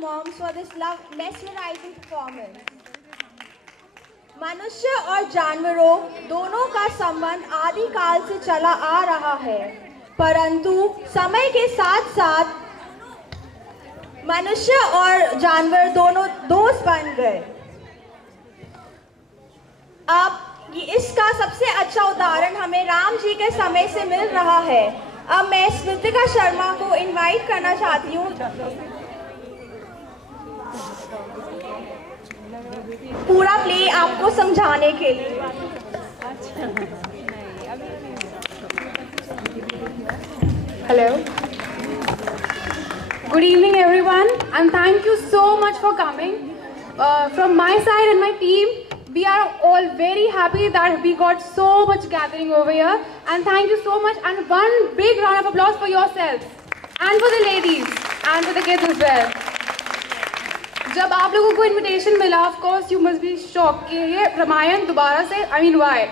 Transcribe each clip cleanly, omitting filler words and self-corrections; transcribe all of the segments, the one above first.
moms for this mesmerizing performance. मनुष्य और जानवरों दोनों का संबंध आदिकाल से चला आ रहा है, परंतु समय के साथ साथ मनुष्य और जानवर दोनों दोस्त बन गए। अब इसका सबसे अच्छा उदाहरण हमें राम जी के समय से मिल रहा है। अब मैं स्मृतिका शर्मा को इनवाइट करना चाहती हूँ पूरा प्ले आपको समझाने के लिए। Hello. Good evening, everyone, and thank you so much for coming. From my side and my team, we are all very happy that we got so much gathering over here, and thank you so much. And one big round of applause for yourselves, and for the ladies, and for the kids as well. जब आप लोगों को invitation मिला, of course you must be shocked कि ये रामायण दोबारा से, I mean why?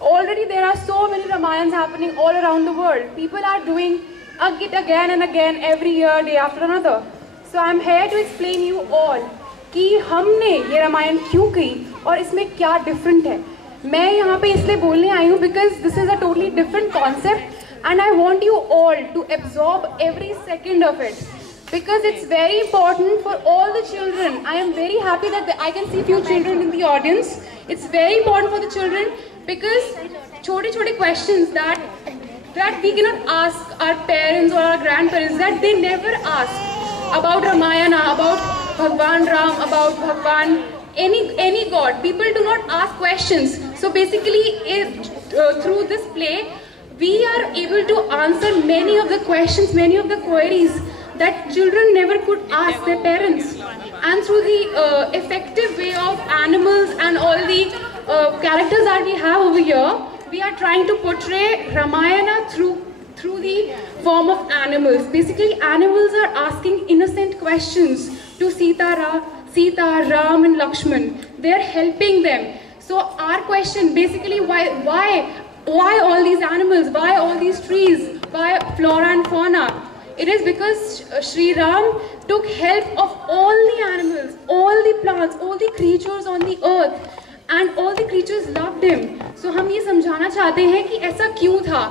Already there are so many Ramayans happening all around the world. People are doing it again and again every year, day after another. So I'm here to explain you all कि हमने ये रामायण क्यों की और इसमें क्या different है। मैं यहाँ पे इसलिए बोलने आई हूँ because this is a totally different concept and I want you all to absorb every second of it. Because it's very important for all the children. I am very happy that I can see few children in the audience. It's very important for the children because छोटे questions that we cannot ask our parents or our grandparents, that they never ask about Ramayana, about Bhagwan Ram, about Bhagwan, any god. People do not ask questions. So basically, through this play, we are able to answer many of the questions, many of the queries that children never could ask their parents. And through the effective way of animals and all the characters that we have over here, we are trying to portray Ramayana through the form of animals. Basically, animals are asking innocent questions to Sita, Ram and Lakshman. They are helping them. So our question, basically, why all these animals? Why all these trees? Why flora and fauna? It is because Sri Ram took help of all the animals, all the plants, all the creatures on the earth, and all the creatures loved him. So हम ये समझाना चाहते हैं कि ऐसा क्यों था,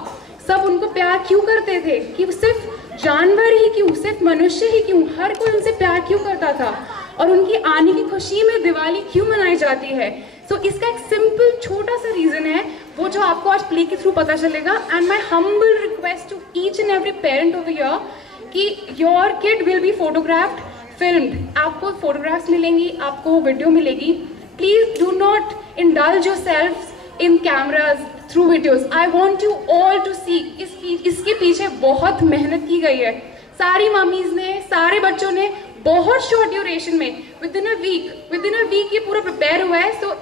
सब उनको प्यार क्यों करते थे, कि सिर्फ जानवर ही क्यों, सिर्फ मनुष्य ही क्यों, हर कोई उनसे प्यार क्यों करता था, और उनकी आने की खुशी में दिवाली क्यों मनाई जाती है। So इसका एक सिंपल छोटा सा रीज़न है, वो जो आपको आज प्ले के थ्रू पता चलेगा। And my humble request to each and every parent over here कि your kid will be photographed, filmed. आपको फोटोग्राफ्स मिलेंगी, आपको वीडियो मिलेगी। Please do not indulge yourselves in cameras through videos. I want you all to see इसके पीछे बहुत मेहनत की गई है। सारी मम्मीज ने, सारे बच्चों ने बहुत शॉर्ट ड्यूरेशन में within a week ये पूरा प्रिपेयर हुआ है। So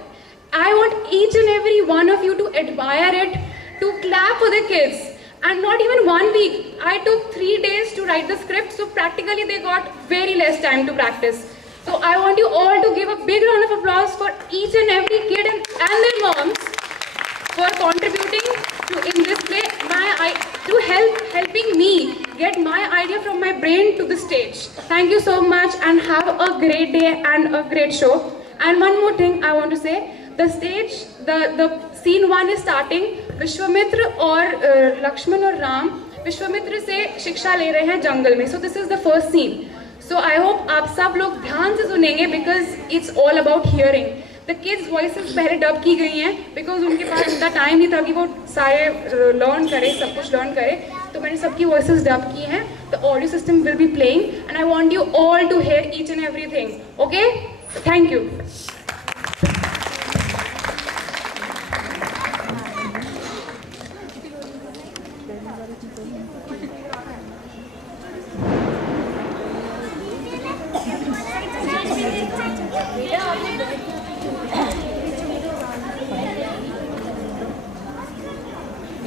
I want each and every one of you to admire it, to clap for the kids. And not even 1 week. I took 3 days to write the script, so practically they got very less time to practice. So I want you all to give a big round of applause for each and every kid and their moms for contributing in this play, helping me get my idea from my brain to the stage. Thank you so much and have a great day and a great show. And one more thing I want to say, the stage, the scene 1 is starting. Vishwamitra और लक्ष्मण और राम विश्वामित्र से शिक्षा ले रहे हैं जंगल में. So this is the first scene. So I hope आप सब लोग ध्यान से सुनेंगे because it's all about hearing. The kids voices पहले डब की गई हैं because उनके पास इतना टाइम नहीं था कि वो सारे लर्न करें, सब कुछ लर्न करें. तो मैंने सबकी voices डब की हैं. The audio system will be playing and I want you all to hear each and everything. Okay? Thank you.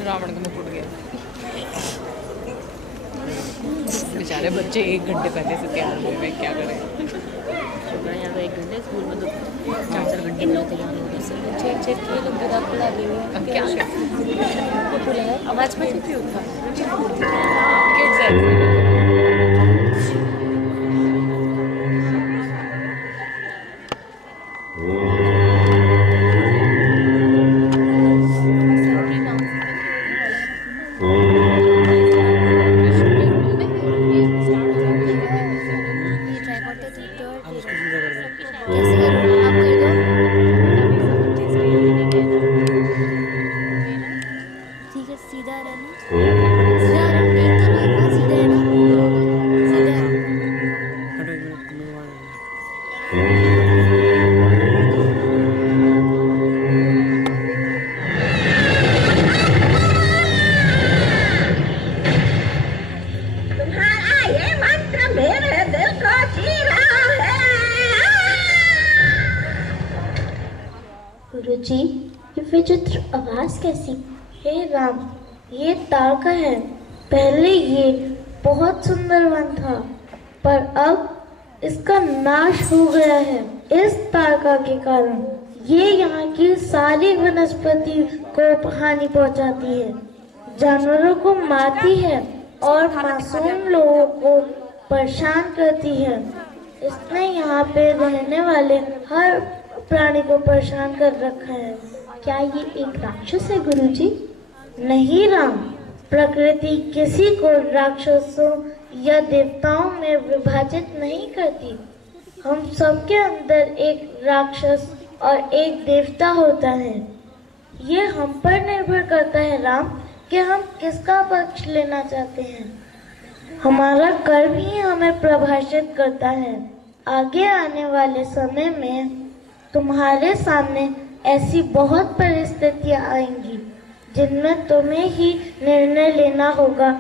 Ravan का मुंह फूट गया. बेचारे बच्चे 1 घंटे पहले से तैयार हुए हैं, क्या करें. यहाँ पे 1 घंटे स्कूल में तो 4-4 घंटे में तैयार होते हैं. चेक किए लोग बुरा पड़ा दिए हैं. क्या आवाज़ में क्यों था किड्स सीधा रहना, सीधा रहना, एक तो रहना, सीधा रहना, सीधा तुम्हारा ये मंत्र मेरे दिल को जी रहा है। गुरुजी, ये विचित्र आवाज कैसी? हे राम, ये तारका है। पहले ये बहुत सुंदर वन था, पर अब इसका नाश हो गया है। इस तारका के कारण ये यहाँ की सारी वनस्पति को हानि पहुँचाती है, जानवरों को मारती है और मासूम लोगों को परेशान करती है। इसने यहाँ पे रहने वाले हर प्राणी को परेशान कर रखा है। क्या ये एक राक्षस है गुरुजी? नहीं राम, प्रकृति किसी को राक्षसों या देवताओं में विभाजित नहीं करती। हम सबके अंदर एक राक्षस और एक देवता होता है। ये हम पर निर्भर करता है राम कि हम किसका पक्ष लेना चाहते हैं। हमारा कर्म ही हमें प्रभाषित करता है। आगे आने वाले समय में तुम्हारे सामने ऐसी बहुत परिस्थितियां आएंगी जिनमें तुम्हें ही निर्णय लेना होगा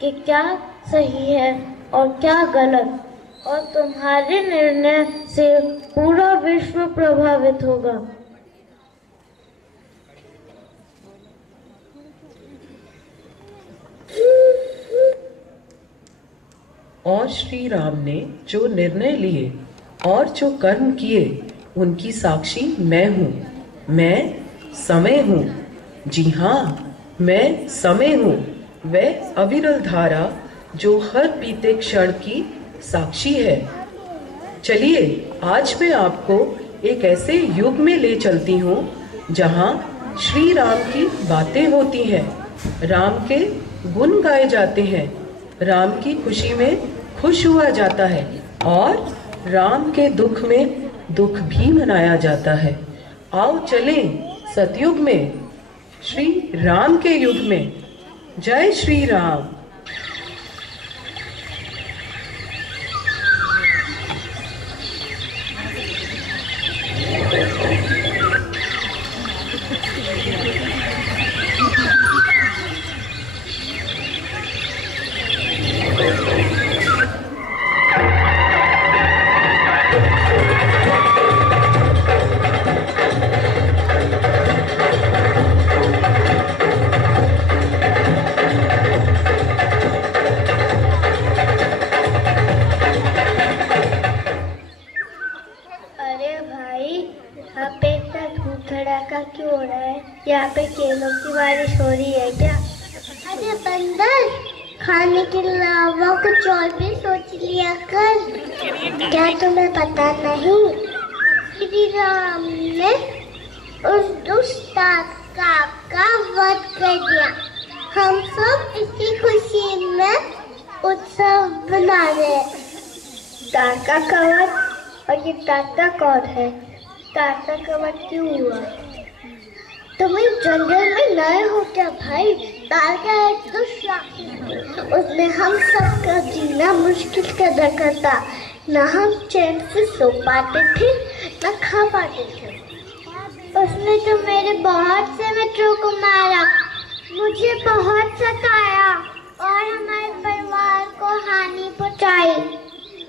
कि क्या सही है और क्या गलत, और तुम्हारे निर्णय से पूरा विश्व प्रभावित होगा। और श्री राम ने जो निर्णय लिए और जो कर्म किए उनकी साक्षी मैं हूँ। मैं समय हूँ। जी हाँ, मैं समय हूँ, वह अविरल धारा जो हर बीते क्षण की साक्षी है। चलिए आज मैं आपको एक ऐसे युग में ले चलती हूँ जहाँ श्री राम की बातें होती हैं, राम के गुण गाए जाते हैं, राम की खुशी में खुश हुआ जाता है और राम के दुख में दुख भी मनाया जाता है। आओ चलें सतयुग में, श्री राम के युग में। जय श्री राम। क्यों हो रहा है? यहाँ पे केलों की बारिश हो रही है क्या? अरे बंदर, खाने के अलावा कुछ और भी सोच लिया कर। क्या तुम्हें पता नहीं, श्री राम ने उस दुष्ट तारका का वध कर दिया। हम सब इसी खुशी में उत्सव मना रहे। तारका का वध? और ये तारका कौन है? तारका का वध क्यों हुआ? तुम इस जंगल में नए हो क्या भाई? तारका एक दुष्ट राक्षस, उसने हम सबका जीना मुश्किल कर रखा था। न हम चैन से सो पाते थे, न खा पाते थे। उसने तो मेरे बहुत से मित्रों को मारा, मुझे बहुत सताया और हमारे परिवार को हानि पहुंचाई।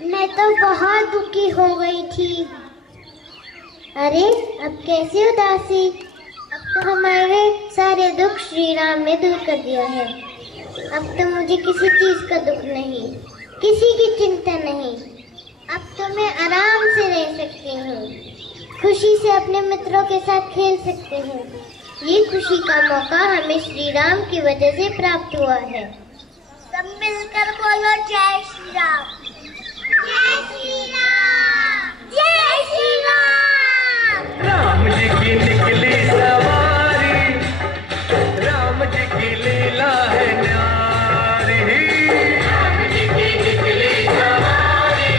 मैं तो बहुत दुखी हो गई थी। अरे अब कैसी उदासी? अब तो हमारे सारे दुख श्री राम ने दूर कर दिया है। अब तो मुझे किसी चीज का दुख नहीं, किसी की चिंता नहीं। अब तो मैं आराम से रह सकती हूँ, खुशी से अपने मित्रों के साथ खेल सकती हूँ। ये खुशी का मौका हमें श्री राम की वजह से प्राप्त हुआ है। सब मिलकर बोलो जय श्री राम। जय श्री राम, जय श्री राम। राम जी की निकली सवारी, राम जी की लीला है न्यारी। राम जी की निकली सवारी,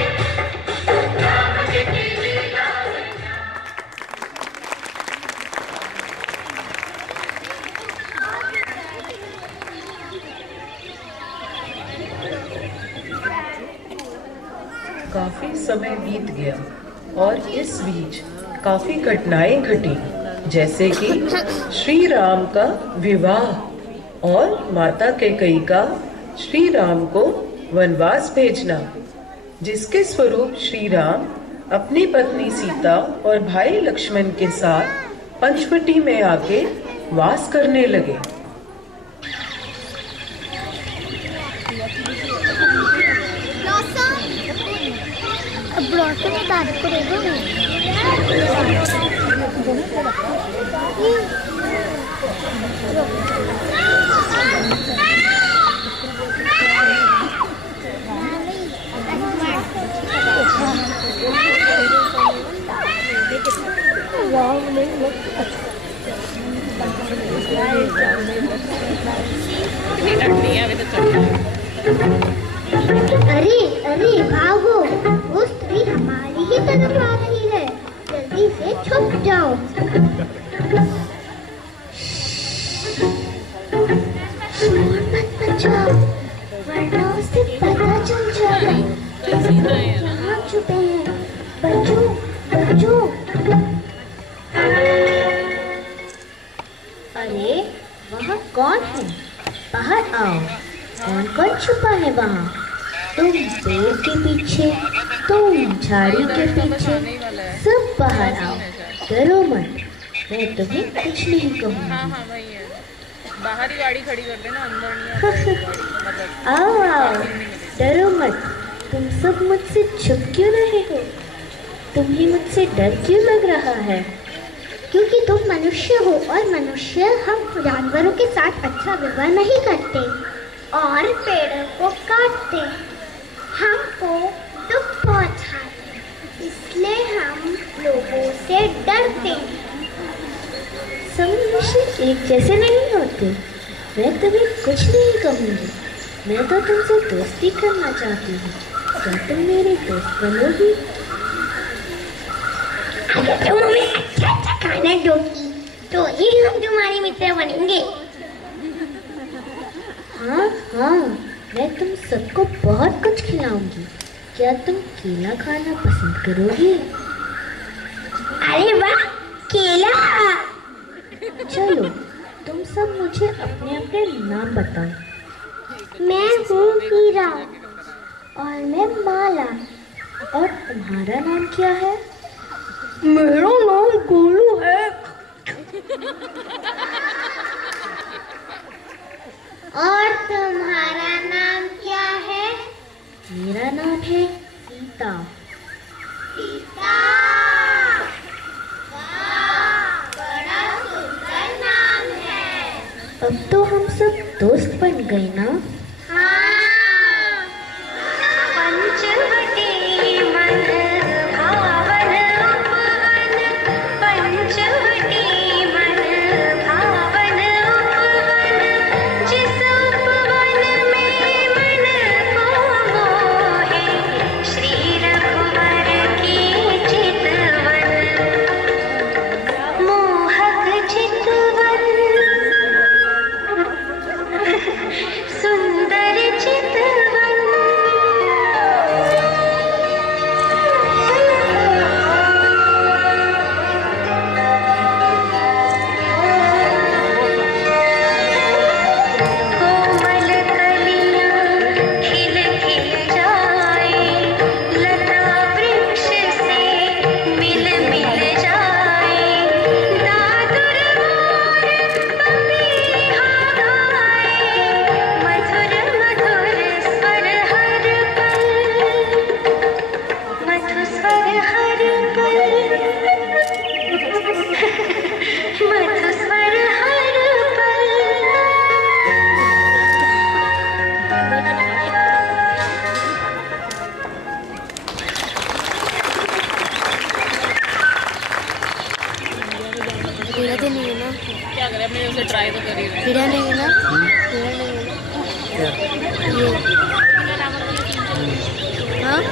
राम जी की लीला है न्यारी। काफी समय बीत गया और इस बीच काफी घटनाएं घटी, जैसे कि श्री राम का विवाह और माता कैकेयी का श्री राम को वनवास भेजना, जिसके स्वरूप श्री राम अपनी पत्नी सीता और भाई लक्ष्मण के साथ पंचवटी में आके वास करने लगे। अरे अरे भागो, वो स्त्री हमारी ही तरफ आ रही है, जल्दी से छुप जाओ। शोर मत मचाओ, वरना उसे पता चल जाएगा कहाँ छुपे हैं। बचो बचो। अरे वहाँ कौन है? बाहर आओ। कौन कौन छुपा है वहाँ? तुम पेड़ के पीछे, तुम झाड़ी के पीछे, सब बाहर आओ। डरो मत, मैं तुम्हें कुछ नहीं कहूँगी। बाहर ही गाड़ी खड़ी कर देना, अंदर नहीं आओ आओ, डरो मत। तुम सब मुझसे छुप क्यों रहे हो? तुम्हें मुझसे डर क्यों लग रहा है? क्योंकि तुम मनुष्य हो और मनुष्य हम जानवरों के साथ अच्छा व्यवहार नहीं करते और पेड़ों को काटते, हमको दुख पहुंचाते, इसलिए हम लोगों से डरते हैं। सब मनुष्य एक जैसे नहीं होते। मैं तुम्हें कुछ नहीं कहूँगी, मैं तो तुमसे दोस्ती करना चाहती हूँ। क्या तुम मेरी दोस्त बनोगी? अगर तुम हमें अच्छा अच्छा खाना दोगी तो ही हम तुम्हारे मित्र बनेंगे। हाँ हाँ, मैं तुम सबको बहुत कुछ खिलाऊंगी। क्या तुम केला खाना पसंद करोगी? अरे वाह, केला! चलो तुम सब मुझे अपने अपने नाम बताओ। मैं हूँ हीरा और मैं माला। और तुम्हारा नाम क्या है? मेरा नाम गोलू है। और तुम्हारा नाम क्या है? मेरा नाम है सीता। सीता, वाह, बड़ा सुंदर नाम है। अब तो हम सब दोस्त बन गए ना? हाँ। पंचवटी मन भावन उपवन, पंचवटी मन भावन उपवन, जिस उपवन में मन को मोहे, श्री रघुवर की चितवन, मोहक चितवन, सुंदर चितवन। कोमल कलियां खिल खिल जाए, लता वृक्ष से मिल मिल जाए, दादुर मोर पपीहा गाए, मधुर मधुर स्वर हर पल, मधुर स्वर हर पल, मधुर स्वर हर पल। हीरा तो नहीं है ना? क्या करें, अपने उसे ट्राई तो कर ही रहे हैं। हीरा नहीं है ना? हीरा नहीं है ना? ये हाँ?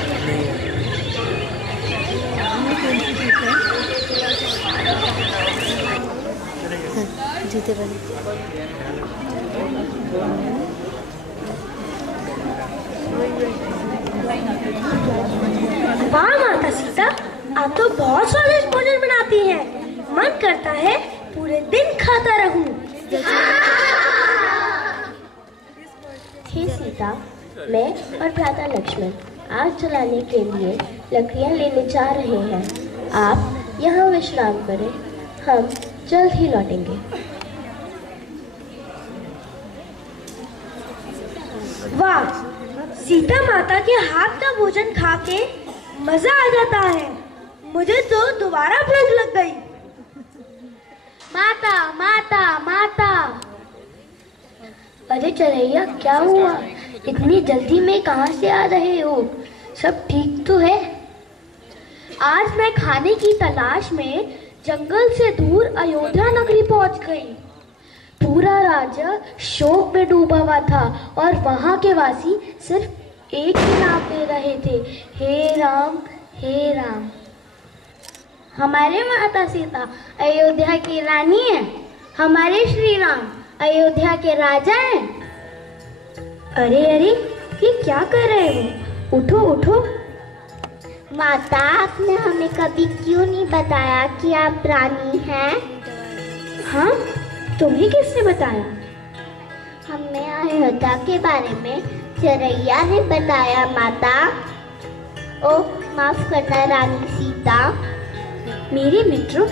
जीते बने। आप तो बहुत स्वादिष्ट भोजन बनाती हैं। मन करता है पूरे दिन खाता रहूं। हे सीता, मैं और भ्राता लक्ष्मण आग जलाने के लिए लकड़ियां लेने जा रहे हैं। आप यहाँ विश्राम करें, हम जल्द ही लौटेंगे। वाह, सीता माता के हाथ का भोजन खा के मजा आ जाता है। मुझे तो दोबारा भूख लग गई। माता माता माता। अरे चरैया, क्या हुआ? इतनी जल्दी में कहाँ से आ रहे हो? सब ठीक तो है? आज मैं खाने की तलाश में जंगल से दूर अयोध्या नगरी पहुंच गई। पूरा राज्य शोक में डूबा हुआ था और वहां के वासी सिर्फ एक ही नाम ले रहे थे, हे राम हे राम। हमारे माता सीता अयोध्या की रानी है, हमारे श्री राम अयोध्या के राजा हैं। अरे अरे, ये क्या कर रहे हो? उठो उठो। माता, आपने हमें कभी क्यों नहीं बताया कि आप रानी हैं? हाँ, तुम्हें किसने बताया? हमें अयोध्या के बारे में चरैया ने बताया माता। ओ माफ करना रानी सीता। मेरे मित्रों,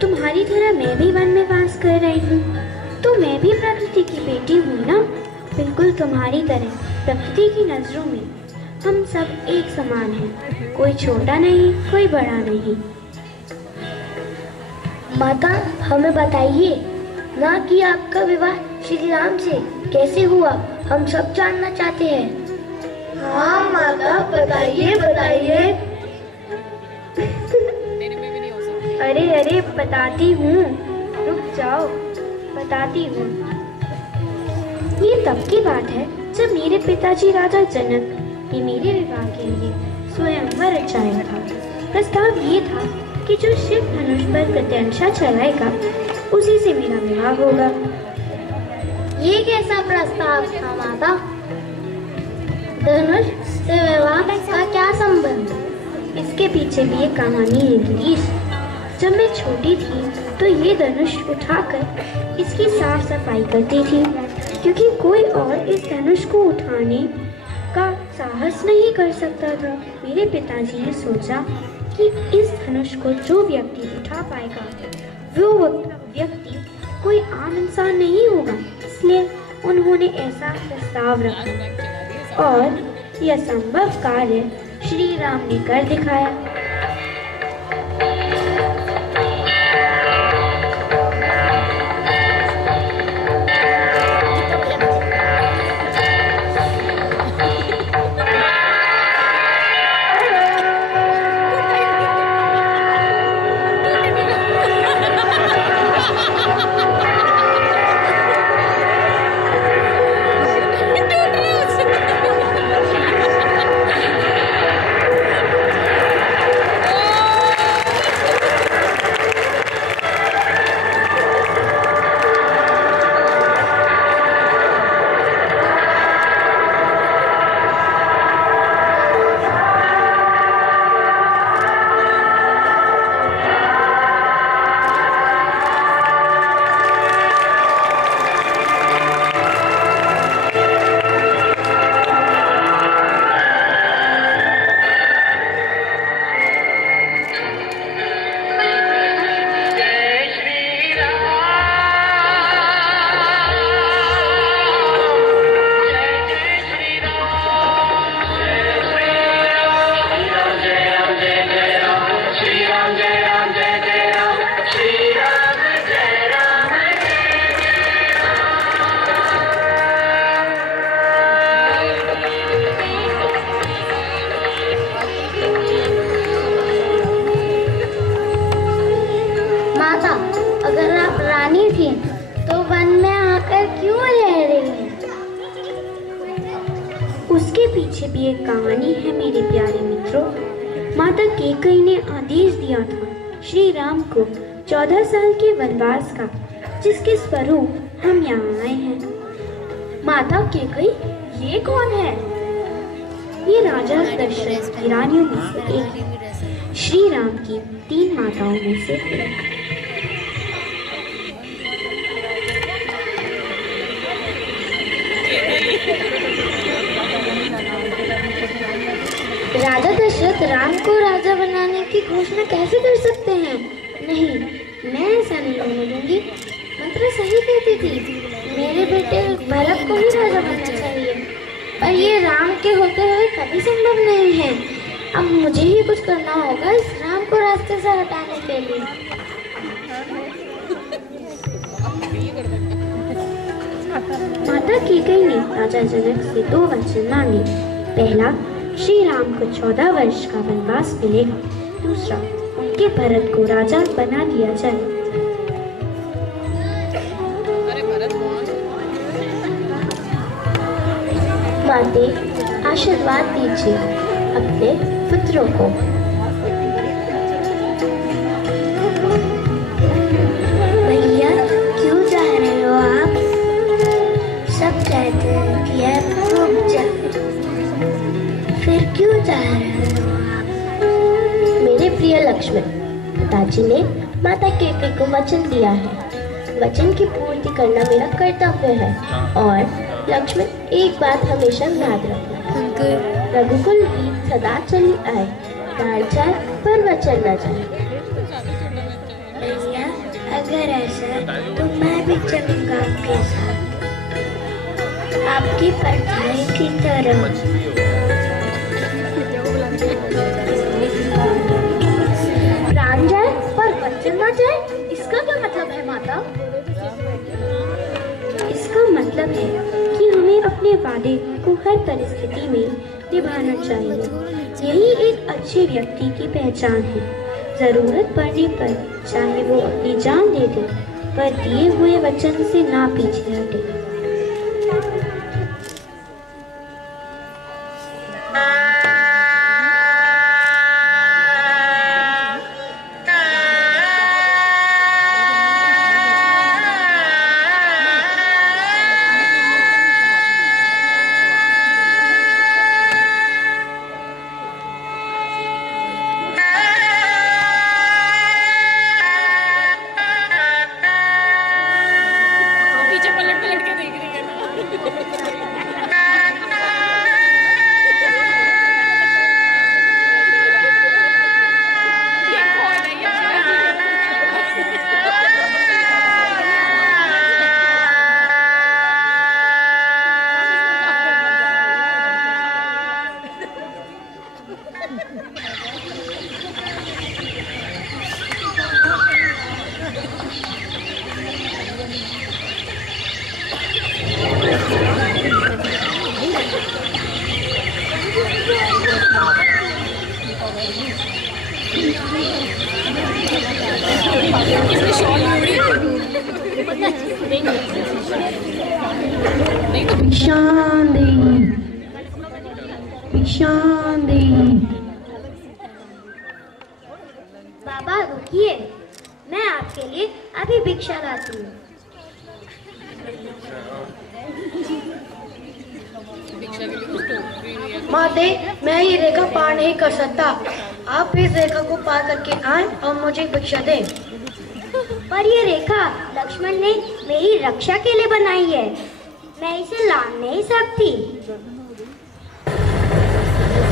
तुम्हारी तरह मैं भी वन में वास कर रही हूँ, तो मैं भी प्रकृति की बेटी हूँ ना। बिल्कुल तुम्हारी तरह प्रकृति की नजरों में हम सब एक समान हैं, कोई छोटा नहीं कोई बड़ा नहीं। माता, हमें बताइए ना कि आपका विवाह श्री राम से कैसे हुआ, हम सब जानना चाहते हैं। हाँ माता, बताइए बताइए। अरे अरे, बताती हूँ, रुक जाओ, बताती हूँ। ये तब की बात है जब मेरे पिताजी राजा जनक ने मेरे विवाह के लिए स्वयंवर रचाया था। प्रस्ताव ये था कि जो शिव धनुष पर प्रत्यंशा चलाएगा उसी से मेरा विवाह होगा। ये कैसा प्रस्ताव था माता? धनुष से विवाह का क्या संबंध? इसके पीछे भी एक कहानी है गिरीश। जब मैं छोटी थी तो ये धनुष उठाकर इसकी साफ सफाई करती थी, क्योंकि कोई और इस धनुष को उठाने का साहस नहीं कर सकता था। मेरे पिताजी ने सोचा कि इस धनुष को जो व्यक्ति उठा पाएगा वो व्यक्ति कोई आम इंसान नहीं होगा, इसलिए उन्होंने ऐसा प्रस्ताव रखा और यह असंभव कार्य श्री राम ने कर दिखाया। पीछे भी एक कहानी है मेरे प्यारे मित्रों। माता कैकेयी ने आदेश दिया था श्री राम को 14 साल के वनवास का, जिसके स्वरूप हम यहाँ आए हैं। माता कैकेयी ये कौन है? ये राजा दशरथ की रानियों में से एक है। श्री राम की 3 माताओं में से एक। राजा दशरथ राम को राजा बनाने की घोषणा कैसे कर सकते हैं? नहीं, मैं ऐसा नहीं होने दूंगी। मंत्रा सही कहती थी, मेरे बेटे भरत को ही राजा बनना चाहिए, पर ये राम के होते हुए कभी संभव नहीं है। अब मुझे ही कुछ करना होगा इस राम को रास्ते से हटाने के लिए। माता कैकेयी ने राजा जनक से 2 वचन मांगे। पहला, श्री राम को 14 वर्ष का वनवास मिलेगा। दूसरा, उनके भरत को राजा बना दिया जाए। माते, आशीर्वाद दीजिए अपने पुत्रों को। भैया, क्यों जा रहे हो आप? सब कहते हैं कि आप रुक जाओ, फिर क्यों जा रहे हो आप? मेरे प्रिय लक्ष्मण, पिताजी ने माता कैकेयी को वचन दिया है। वचन की पूर्ति करना मेरा कर्तव्य है। और लक्ष्मण, एक बात हमेशा याद रखना, रघुकुल गीत सदा चली आए, दाल जाए पर वचन न जाए। भैया, अगर ऐसा तो मैं भी चलूंगा आपके साथ, आपकी परछाई की तरह। प्राण जाए पर वचन न जाए, इसका क्या मतलब है माता? इसका मतलब है कि हमें अपने वादे को हर परिस्थिति में निभाना चाहिए। यही एक अच्छे व्यक्ति की पहचान है। जरूरत पड़ने पर चाहे वो अपनी जान दे दे, पर दिए हुए वचन से ना पीछे हटे। बाबा रुकिए, मैं आपके लिए अभी भिक्षा लाती हूँ। माते, मैं ये रेखा पार नहीं कर सकता। आप इस रेखा को पार करके आए और मुझे भिक्षा दें। पर ये रेखा लक्ष्मण ने मेरी रक्षा के लिए बनाई है, मैं इसे लांघ नहीं सकती।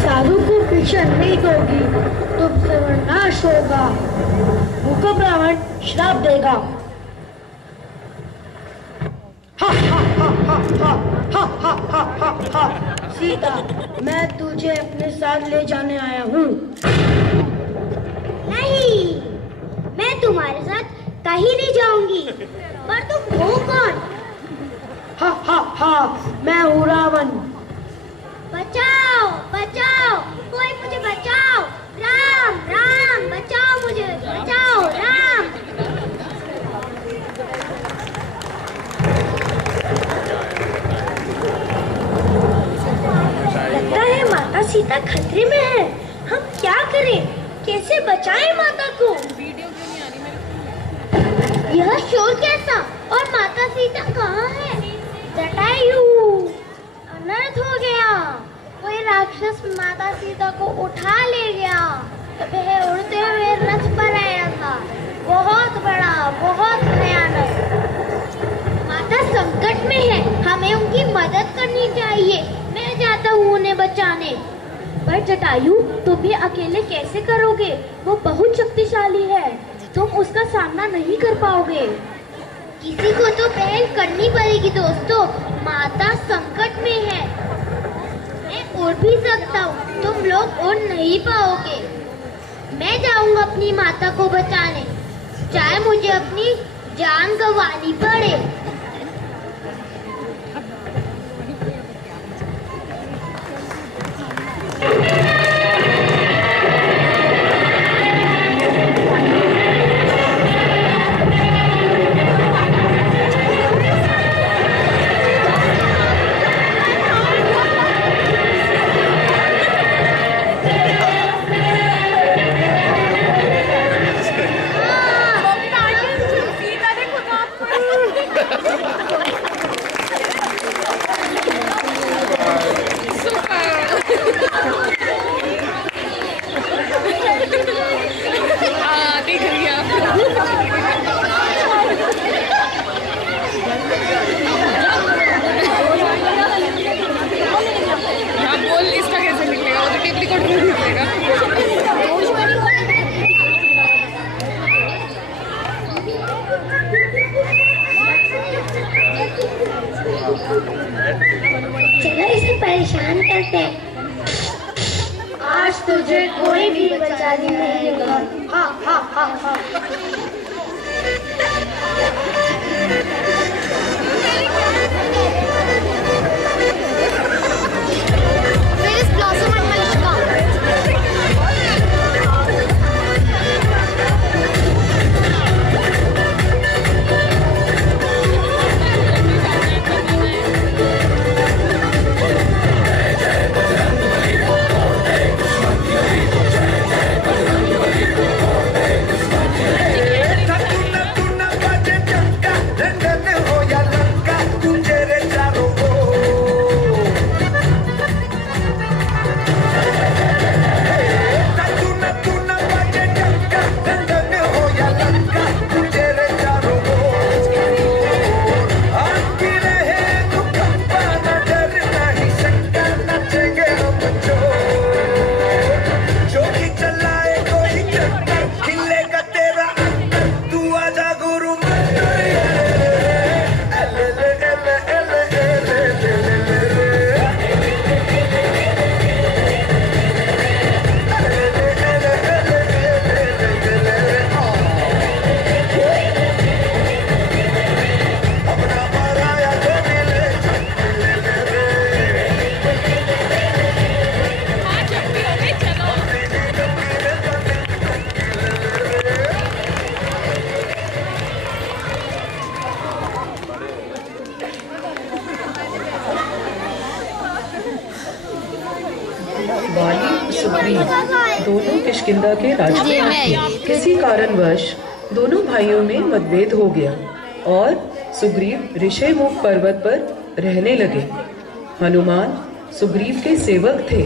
साधु को भिक्षा नहीं दोगी तो सर्वनाश होगा। भूखा ब्राह्मण श्राप देगा। सीता, मैं तुझे अपने साथ ले जाने आया हूँ। नहीं, मैं तुम्हारे साथ कहीं नहीं जाऊंगी। पर तुम हो कौन? मैं हूँ रावण। बचाओ बचाओ, कोई मुझे बचाओ। राम राम, बचाओ मुझे, बचाओ राम। लगता है माता सीता खतरे में है। हम क्या करें, कैसे बचाएं माता को? यह शोर कैसा? और माता सीता कहाँ है? जटायु, अनर्थ हो गया। कोई राक्षस माता सीता को उठा ले गया। वह उड़ते हुए रथ पर आया था, बहुत बड़ा, बहुत भयानक। माता संकट में है, हमें उनकी मदद करनी चाहिए। मैं जाता हूँ उन्हें बचाने। पर जटायु, तुम भी अकेले कैसे करोगे? वो बहुत शक्तिशाली है, तुम उसका सामना नहीं कर पाओगे। किसी को तो पहल करनी पड़ेगी दोस्तों, माता संकट में है। मैं उड़ भी सकता हूँ, तुम लोग उड़ नहीं पाओगे। मैं जाऊंगा अपनी माता को बचाने, चाहे मुझे अपनी जान गंवानी पड़े। चलो इसे परेशान करते हैं। आज तुझे कोई भी बचा नहीं होगा। हाँ हाँ हाँ हाँ। बाली सुग्रीव दोनों किष्किंधा के राजकुमार थे। किसी कारणवश दोनों भाइयों में मतभेद हो गया और सुग्रीव ऋषिमुख पर्वत पर रहने लगे। हनुमान सुग्रीव के सेवक थे।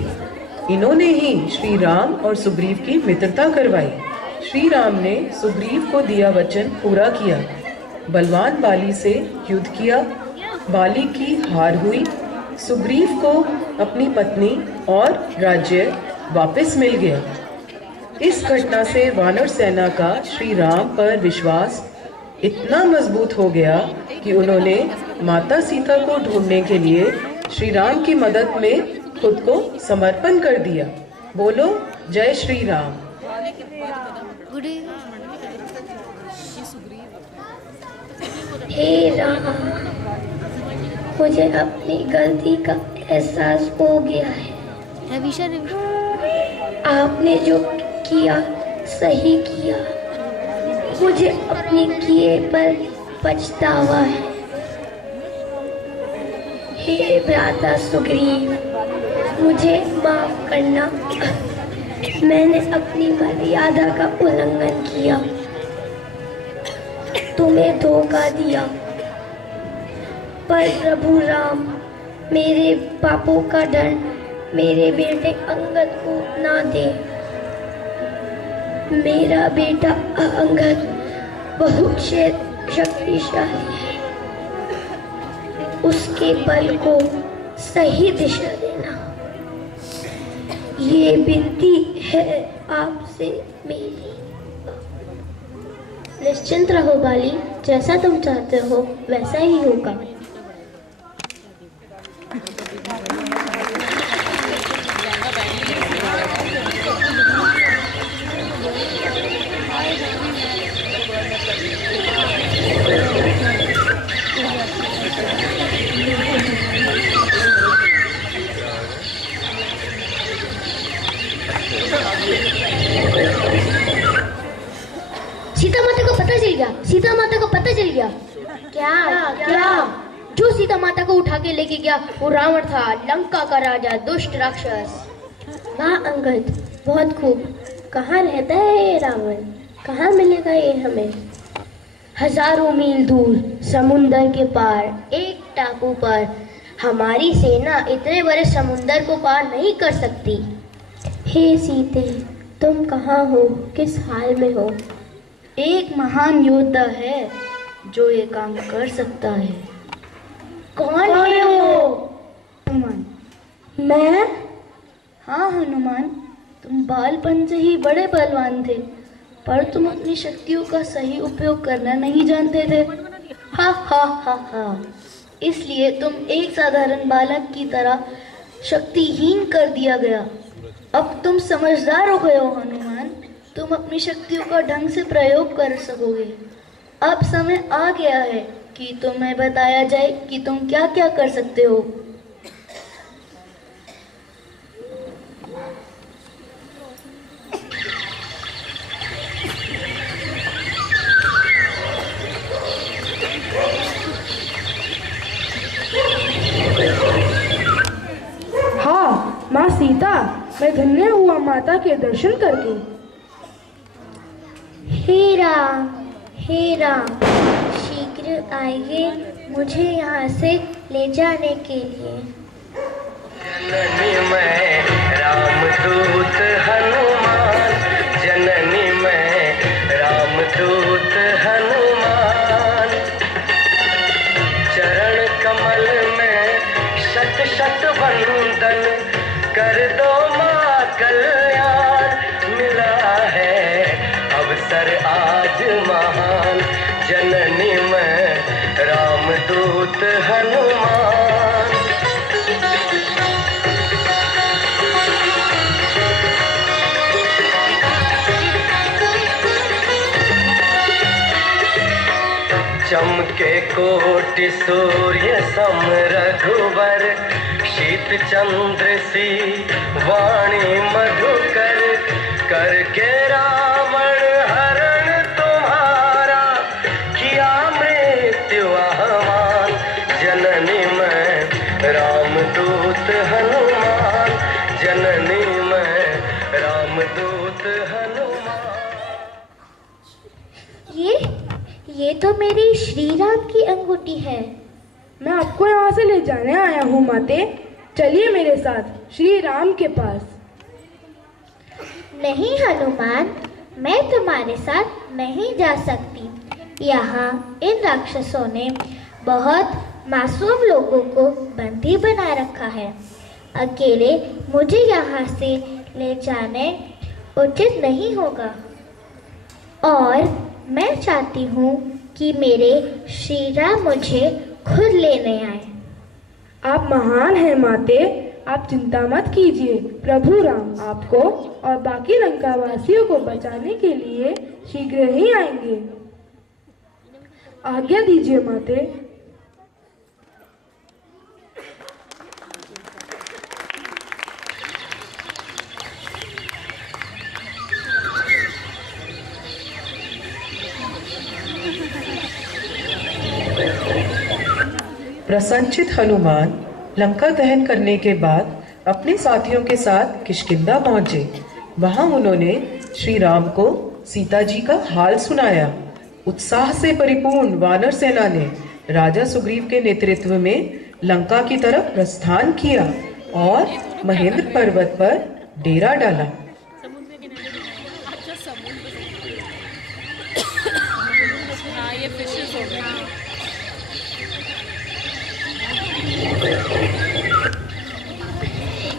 इन्होंने ही श्री राम और सुग्रीव की मित्रता करवाई। श्री राम ने सुग्रीव को दिया वचन पूरा किया। बलवान बाली से युद्ध किया। बाली की हार हुई। सुग्रीव को अपनी पत्नी और राज्य वापस मिल गया। इस घटना से वानर सेना का श्री राम पर विश्वास इतना मजबूत हो गया कि उन्होंने माता सीता को ढूंढने के लिए श्री राम की मदद में खुद को समर्पण कर दिया। बोलो जय श्री राम। हे राम, मुझे अपनी गलती का एहसास हो गया है। आपने जो किया सही किया। मुझे अपने किए पर पछतावा है। हे भ्राता सुग्रीव, मुझे माफ करना। मैंने अपनी मर्यादा का उल्लंघन किया, तुम्हें धोखा दिया। पर प्रभु राम, मेरे पापों का दंड मेरे बेटे अंगद को ना दे। मेरा बेटा अंगद बहुत शक्तिशाली है, उसके बल को सही दिशा देना, ये विनती है आपसे मेरी। निश्चिंत रहो बाली, जैसा तुम चाहते हो वैसा ही होगा। सीता माता को पता चल गया, सीता माता को पता चल गया। क्या क्या? जो सीता माता को उठा के लेके गया वो रावण था, लंका का राजा, दुष्ट राक्षस। वाह अंगद, बहुत खूब। कहाँ रहता है ये रावण? कहाँ मिलेगा ये हमें? हजारों मील दूर समुंदर के पार एक टापू पर। हमारी सेना इतने बड़े समुंदर को पार नहीं कर सकती। हे सीते, तुम कहाँ हो? किस हाल में हो? एक महान योद्धा है जो ये काम कर सकता है। कौन है वो? हनुमान। मैं? हाँ हनुमान, तुम बालपन से ही बड़े बलवान थे, पर तुम अपनी शक्तियों का सही उपयोग करना नहीं जानते थे। हा हा हा हा, इसलिए तुम एक साधारण बालक की तरह शक्तिहीन कर दिया गया। अब तुम समझदार हो गए हो हनुमान, तुम अपनी शक्तियों का ढंग से प्रयोग कर सकोगे। अब समय आ गया है कि तुम्हें बताया जाए कि तुम क्या क्या कर सकते हो। हाँ माँ सीता, मैं धन्य हुआ माता के दर्शन करके। हे राम, शीघ्र आइए मुझे यहाँ से ले जाने के लिए। जननी मैं रामदूत हनुमान, जननी मैं रामदूत हनुमान, चरण कमल में शत शत वंदन, कर दो माँ कल्याण, मिला है अवसर आज महान, जननी मैं रामदूत हनुमान। चमके कोटि सूर्य सम रघुवर, शीत चंद्र सी वाणी मधुकर, करके रावण हरण तुम्हारा, किया मृत्यु आह्वान, जननी मैं रामदूत हनुमान, जननी मैं रामदूत हनुमान। ये तो मेरी श्री राम की अंगूठी है। मैं आपको यहाँ से ले जाने आया हूँ माते, चलिए मेरे साथ श्री राम के पास। नहीं हनुमान, मैं तुम्हारे साथ नहीं जा सकती। यहाँ इन राक्षसों ने बहुत मासूम लोगों को बंदी बना रखा है। अकेले मुझे यहाँ से ले जाने उचित नहीं होगा, और मैं चाहती हूँ कि मेरे श्री राम मुझे खुद लेने आए। आप महान हैं माते, आप चिंता मत कीजिए। प्रभु राम आपको और बाकी लंका वासियों को बचाने के लिए शीघ्र ही आएंगे। आज्ञा दीजिए माते। प्रसन्नचित हनुमान लंका दहन करने के बाद अपने साथियों के साथ किष्किंधा पहुंचे। वहां उन्होंने श्री राम को सीता जी का हाल सुनाया। उत्साह से परिपूर्ण वानर सेना ने राजा सुग्रीव के नेतृत्व में लंका की तरफ प्रस्थान किया और महेंद्र पर्वत पर डेरा डाला। ये फिशेस हो गए।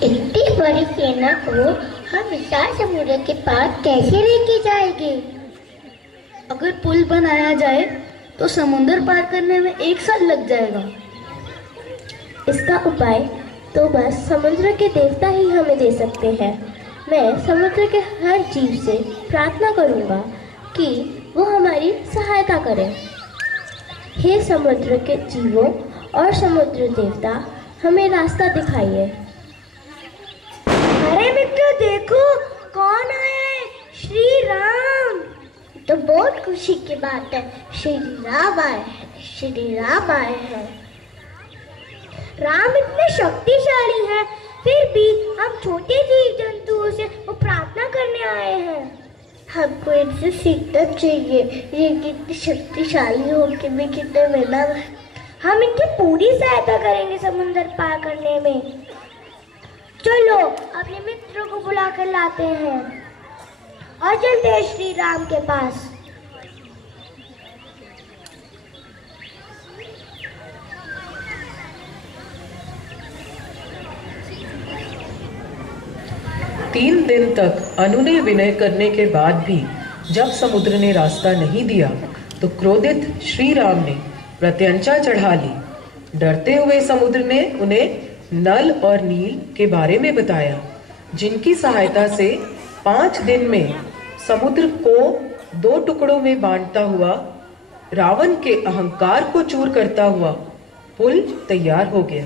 इतनी बड़ी सेना को हम विशाल समुद्र के पास कैसे लेके जाएंगे? अगर पुल बनाया जाए तो समुद्र पार करने में 1 साल लग जाएगा। इसका उपाय तो बस समुद्र के देवता ही हमें दे सकते हैं। मैं समुद्र के हर जीव से प्रार्थना करूंगा कि वो हमारी सहायता करें। हे समुद्र के जीवों और समुद्र देवता, हमें रास्ता दिखाइए। अरे मित्रों, देखो कौन आया है, श्री राम। तो बहुत खुशी की बात है, श्री राम आए हैं, श्री राम आए हैं। राम इतने शक्तिशाली हैं, फिर भी हम छोटे जीव जंतुओं से वो प्रार्थना करने आए हैं। हमको इनसे सीखना चाहिए, ये कितनी शक्तिशाली हो के भी कितने मेहनत। हम इनकी पूरी सहायता करेंगे समुद्र पार करने में। चलो अपने मित्रों को बुला कर लाते हैं और चलते हैं श्री राम के पास। तीन दिन तक अनुनय विनय करने के बाद भी जब समुद्र ने रास्ता नहीं दिया तो क्रोधित श्री राम ने प्रत्यंचा चढ़ा ली। डरते हुए समुद्र ने उन्हें नल और नील के बारे में बताया, जिनकी सहायता से 5 दिन में समुद्र को 2 टुकड़ों में बांटता हुआ, रावण के अहंकार को चूर करता हुआ पुल तैयार हो गया।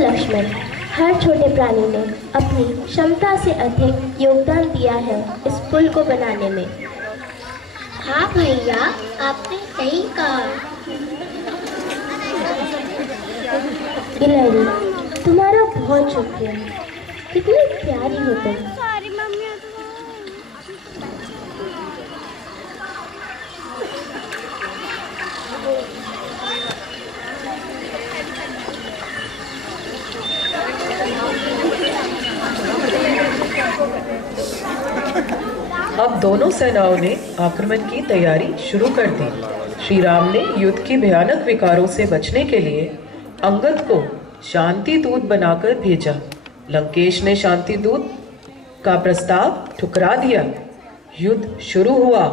लक्ष्मण, हर छोटे प्राणी ने अपनी क्षमता से अधिक योगदान दिया है इस पुल को बनाने में। हाँ भैया, आपने सही कहा। गिलहरी, तुम्हारा बहुत शुक्रिया, कितनी प्यारी हो तुम। अब दोनों सेनाओं ने आक्रमण की तैयारी शुरू कर दी। श्री राम ने युद्ध की भयानक विकारों से बचने के लिए अंगद को शांति दूत बनाकर भेजा। लंकेश ने शांति दूत का प्रस्ताव ठुकरा दिया। युद्ध शुरू हुआ।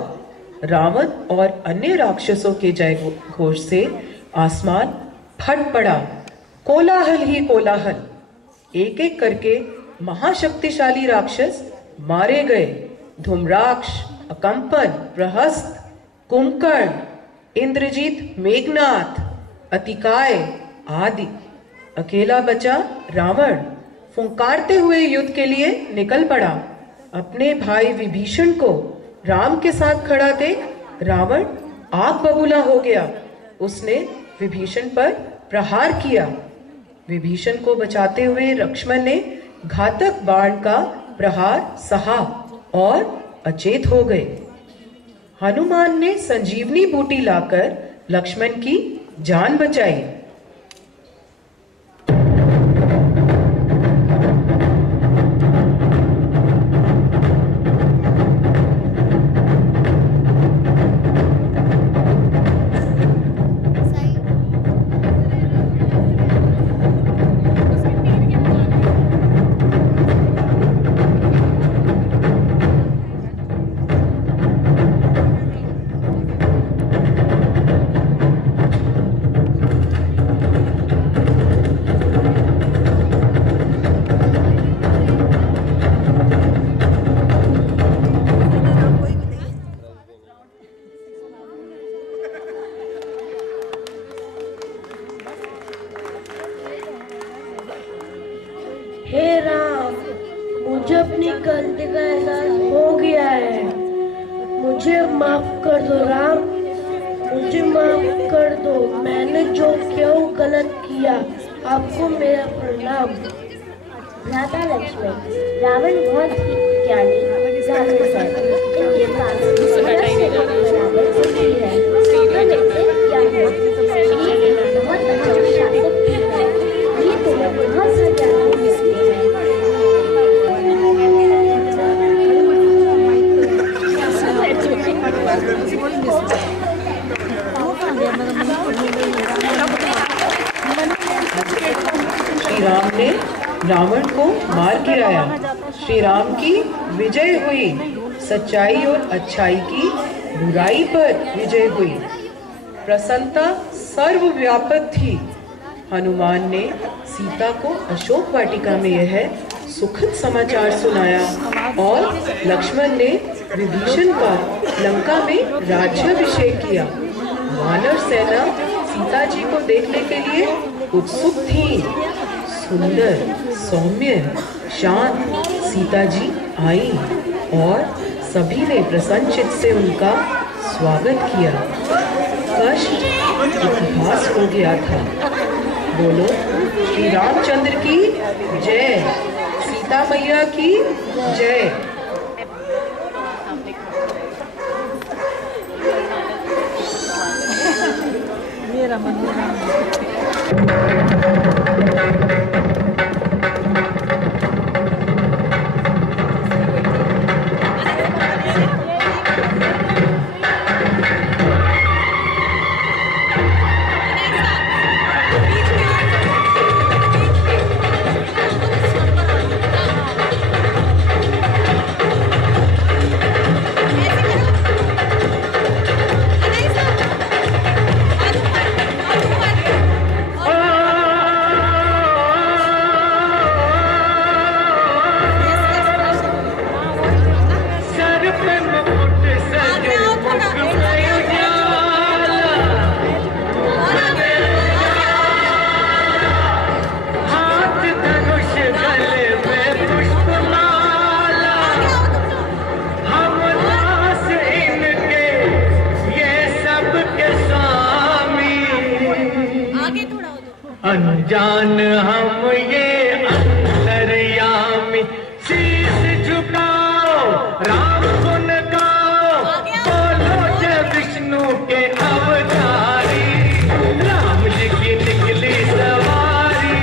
रावण और अन्य राक्षसों के जय घोष से आसमान फट पड़ा। कोलाहल ही कोलाहल। एक एक करके महाशक्तिशाली राक्षस मारे गए। धूम्राक्ष, अकंपन, प्रहस्त, कुंभकर्ण, इंद्रजीत, मेघनाथ, अतिकाय आदि। अकेला बचा रावण। फुंकारते हुए युद्ध के लिए निकल पड़ा। अपने भाई विभीषण को राम के साथ खड़ा देख रावण आग बबूला हो गया। उसने विभीषण पर प्रहार किया। विभीषण को बचाते हुए लक्ष्मण ने घातक बाण का प्रहार सहा और अचेत हो गए। हनुमान ने संजीवनी बूटी लाकर लक्ष्मण की जान बचाई। हे राम, मुझे अपनी गलती का एहसास हो गया है। मुझे माफ कर दो राम, मुझे माफ कर दो। मैंने जो किया वो गलत किया। आपको मेरा प्रणाम। राधा लक्ष्मण, रावण बहुत ही ज्ञानी राक्षस है। इनके पास बराबर बुद्धि है। हमें इससे क्या है? ये बहुत अच्छा शासक है। ये तुम्हें बहुत सा ज्ञान मिलते हैं। श्री राम ने रावण को मार गिराया। श्री राम की विजय हुई। सच्चाई और अच्छाई की बुराई पर विजय हुई। प्रसन्नता सर्वव्यापक थी। हनुमान ने सीता को अशोक वाटिका में यह सुखद समाचार सुनाया और लक्ष्मण ने विभीषण का लंका में राज्याभिषेक किया। वानर सेना सीता जी को देखने के लिए उत्सुक थी। सुंदर, सौम्य, शांत सीता जी आई और सभी ने प्रसन्नचित्त से उनका स्वागत किया। कष्ट उपहास हो गया था। बोलो श्री रामचंद्र की जय, सीता मैया की जय। अनजान हम ये अंतर्यामी, शीश झुकाओ राम गुण गाओ, बोलो जय विष्णु के अवतारी। राम जी की निकली सवारी,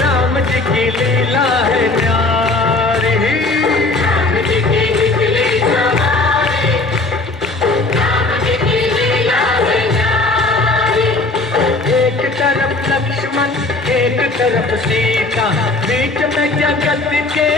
राम जी की लीला है न्यारी। राम जी की निकली तरफ सीता, बीच में जगत के